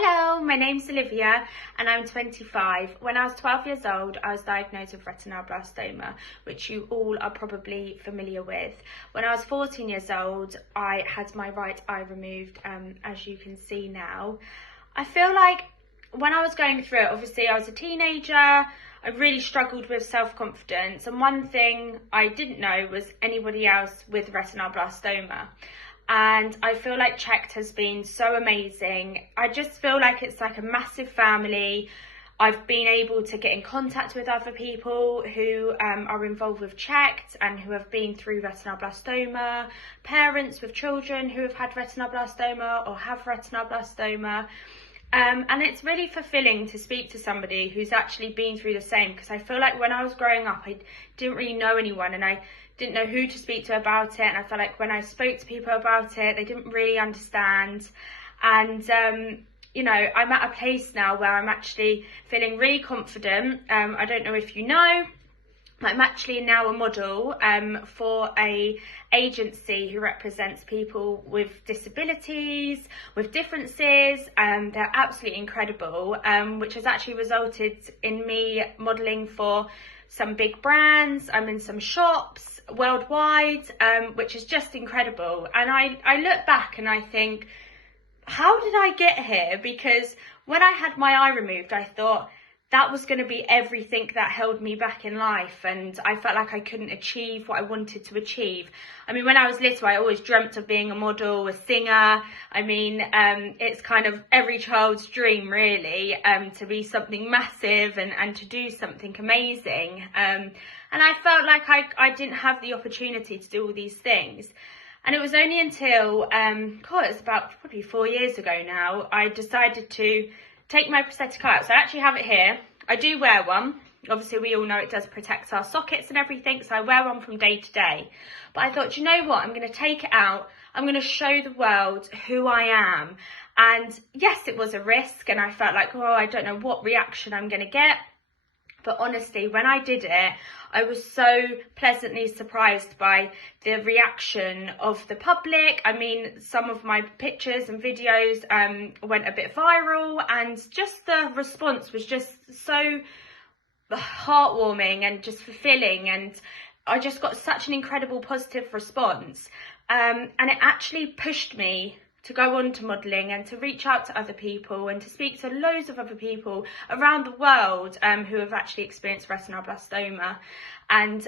Hello, my name's Olivia and I'm 25. When I was 12 years old, I was diagnosed with retinoblastoma, which you all are probably familiar with. When I was 14 years old, I had my right eye removed, as you can see now. I feel like when I was going through it, obviously I was a teenager, I really struggled with self-confidence, and one thing I didn't know was anybody else with retinoblastoma. And I feel like Checked has been so amazing. I just feel like it's like a massive family. I've been able to get in contact with other people who are involved with Checked and who have been through retinoblastoma, parents with children who have had retinoblastoma or have retinoblastoma. And it's really fulfilling to speak to somebody who's actually been through the same, because I feel like when I was growing up, I didn't really know anyone and I didn't know who to speak to about it. And I felt like when I spoke to people about it, they didn't really understand. And, you know, I'm at a place now where I'm actually feeling really confident. I don't know if you know, I'm actually now a model for a agency who represents people with disabilities, with differences. They're absolutely incredible, which has actually resulted in me modelling for some big brands. I'm in some shops worldwide, which is just incredible. And I look back and I think, how did I get here? Because when I had my eye removed, I thought that was going to be everything that held me back in life, and I felt like I couldn't achieve what I wanted to achieve. I mean, when I was little, I always dreamt of being a model, a singer. I mean, it's kind of every child's dream, really, to be something massive and to do something amazing. And I felt like I didn't have the opportunity to do all these things. And it was only until, it's about probably 4 years ago now, I decided to take my prosthetic eye out. So I actually have it here. I do wear one. Obviously, we all know it does protect our sockets and everything, so I wear one from day to day. But I thought, you know what? I'm going to take it out. I'm going to show the world who I am. And yes, it was a risk, and I felt like, oh, I don't know what reaction I'm going to get. But honestly, when I did it, I was so pleasantly surprised by the reaction of the public. I mean, some of my pictures and videos went a bit viral, and just the response was just so heartwarming and just fulfilling. And I just got such an incredible positive response. And it actually pushed me to go on to modelling and to reach out to other people and to speak to loads of other people around the world who have actually experienced retinoblastoma. And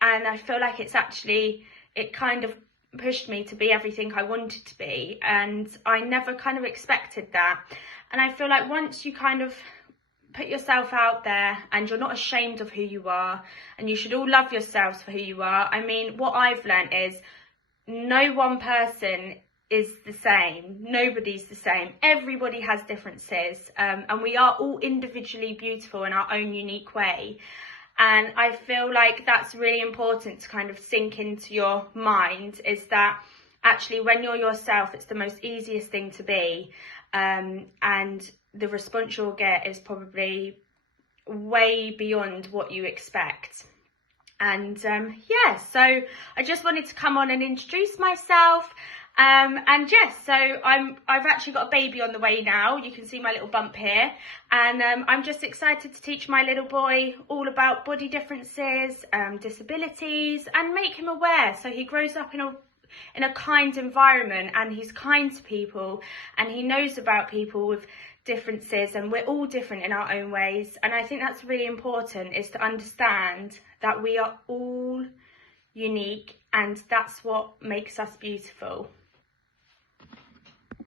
I feel like it kind of pushed me to be everything I wanted to be, and I never kind of expected that. And I feel like once you kind of put yourself out there and you're not ashamed of who you are, and you should all love yourselves for who you are. I mean, what I've learnt is no one person is the same. Nobody's the same. Everybody has differences, and we are all individually beautiful in our own unique way. And I feel like that's really important to kind of sink into your mind, is that actually when you're yourself, it's the most easiest thing to be, and the response you'll get is probably way beyond what you expect. And yeah, so I just wanted to come on and introduce myself. And yes, so I've actually got a baby on the way now. You can see my little bump here, and I'm just excited to teach my little boy all about body differences, disabilities, and make him aware so he grows up in a kind environment, and he's kind to people, and he knows about people with differences, and we're all different in our own ways. And I think that's really important, is to understand that we are all unique, and that's what makes us beautiful.